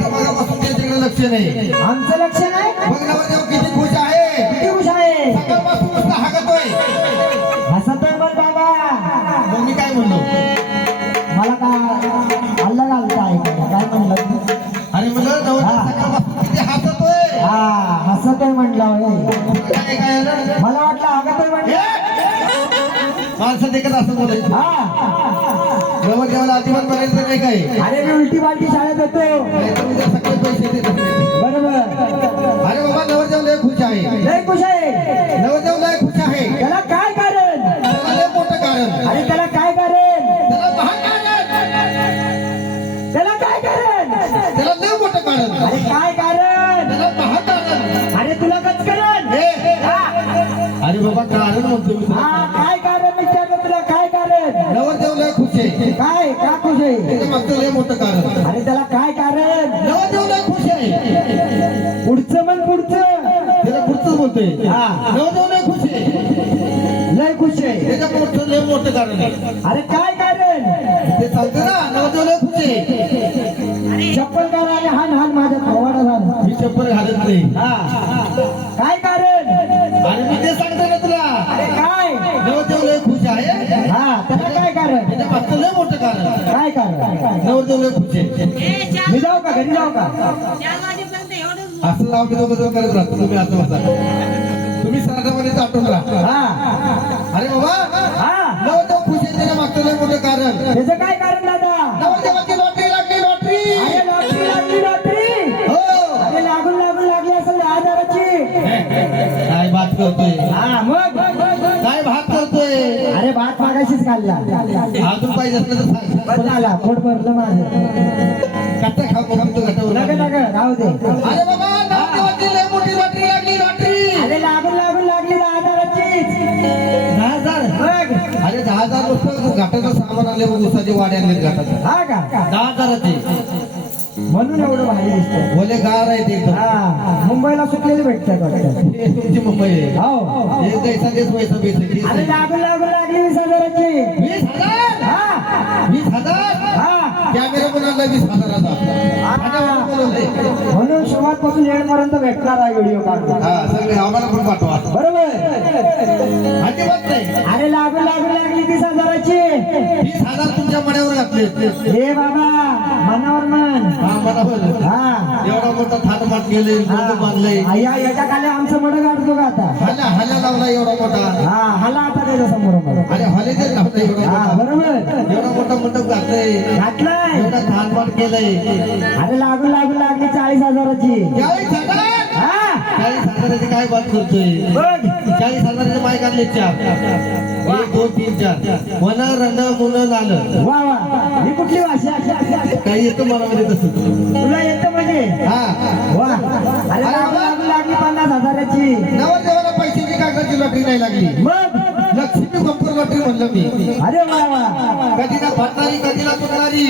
मगापासून त्याच्याकडे लक्ष नाही. आमचं लक्ष नाही. बघ नवरदेव किती खुश आहे. किती खुश आहे. सकाळपासून नुसता हागतोय. हसतोय बघ बाबा. मग मी काय म्हणलो, मला का अल्ला घालताय काय म्हणलं तू? अरे म्हणलं नवरदेव सकाळपासून किती हसतोय. हा हसतोय म्हणलं होय. काय काय आलं? मला वाटलं हागतोय म्हणलं. माणसं देखत असं बोलायचं. नवरदेवाला अजिबात बघायचं नाही काय. अरे मी उलटी पालटी शाळेत होतो. नाहीतर उद्या सकाळी पैसे देतो. बरोबर. अरे बाबा नवरदेव लय खुश आहे. लय खुश आहे. नवरदेव लय खुश आहे. त्याला काय कारण? त्याला लय मोठं कारण. अरे त्याला काय कारण? त्याला महान कारण. त्याला काय कारण? त्याला लय मोठं कारण. अरे काय कारण? त्याला महान कारण. अरे तुला कच कारण? अरे बाबा कारण म्हणतो मी. हा काय कारण विचारलं तुला काय कारण? नवरदेव लय खुश आहे. काय का खुश आहे? त्याचं मागचं लय मोठं कारण. अरे त्याला काय कारण? नवरदेव लय खुश आहे. पुढचं म्हण पुढचं. त्याला पुढचं बोलतोय. हा. नवरदेव लय खुश आहे. लय खुश आहे. त्याच्या मोठं लय मोठं कारण आहे. अरे काय कारण? ते सांगतो ना नवरदेव लय खुश आहे. चप्पल काढायला हान माझ्या भावाला झाला. मी चप्पल घालत नाही. काय कारण? आणि मी ते सांगतो ना तुला. अरे काय? नवरदेव लय खुश आहे. हा त्याला काय कारण? त्याच्या मागचं लय मोठं कारण. काय कारण? नवरदेव लय खुश आहे. मी जाऊ का घरी जाऊ का? असं जाऊ बदल करत राहतो तुम्ही. असं बसा तुम्ही साधामध्ये आठवून राहा. हा अरे बाबा हा नवरदेव खुश आहे त्याच्या मागचं लय मोठं कारण. त्याचं काय कारण दादा? नवरदेवाची लॉटरी लागली. लॉटरी. अरे लॉटरी लागली लॉटरी. हो. अरे लागून लागली असेल 10,000ची. काय बात करतोय. हा मग काय भात करतोय. अरे भात मागाशीच खाल्ला. अजून पाहिजे असलं तर सांग. बरं झाला पोट भरलं माझं. कट्टा खातो घाटावर. नका राहू दे. अरे बाबा नवरदेवाची लय मोठी लॉटरी लागली. लॉटरी. अरे लागून लागली 10,000ची. 10,000. मग अरे 10,000 नुसतं घाटाचं सामान आले मग उसाचे वाडे आणले घाटाचं. हा का? 10,000चे. म्हणून एवढं भारी दिसतं. बोले गार आहे ते एकदम. हा मुंबईला सुटलेले भेटतात वाटतं. हे तुमची मुंबई आहे. हो हे कैसा देश वैसा बेस आहे. अरे लागून लागली 20,000ची. 20,000. हा 20,000. हा कॅमेरा बनवला 20,000चा. म्हणून सुरुवातपासून एंडपर्यंत भेटणार आहे व्हिडिओ काढून. हा सगळे आम्हाला पण पाठवा. बरोबर. अजिबात नाही. अरे लागून लागली 30,000ची. 20,000 तुमच्या मण्यावर घातले. हे बाबा मनावर म्हण. हा मनावर. हा एवढा मोठा थाटमाट गेले बांधलंय. याच्या खाली आमचं मड काढतो का आता? हल्ला लावला एवढा मोठा. हा हाला आता त्याच्या समोर. अरे हले ते लावला एवढा हा मोठा. बरोबर एवढा मोठा मंडप घातलंय. घातलाय. एवढा थाटमाट केलंय. अरे लागून लागली 40,000ची. 40,000. हा 40,000ची काय बात करतोय. बघ 40,000चे माय काढले 4. 1 2 3 4. मन रण मुन नालं. वा वा ही कुठली भाषा? काही येतं मला मध्ये तसं. तुला येतं म्हणजे? हा वा अरे लागली 50,000ची. नवरदेवाला पैशाची कागदाची लॉटरी नाही लागली. मग लक्ष्मी बंपर लॉटरी म्हणलं मी. अरे वा वा कधी ना फाटणारी कधी ना तुटणारी.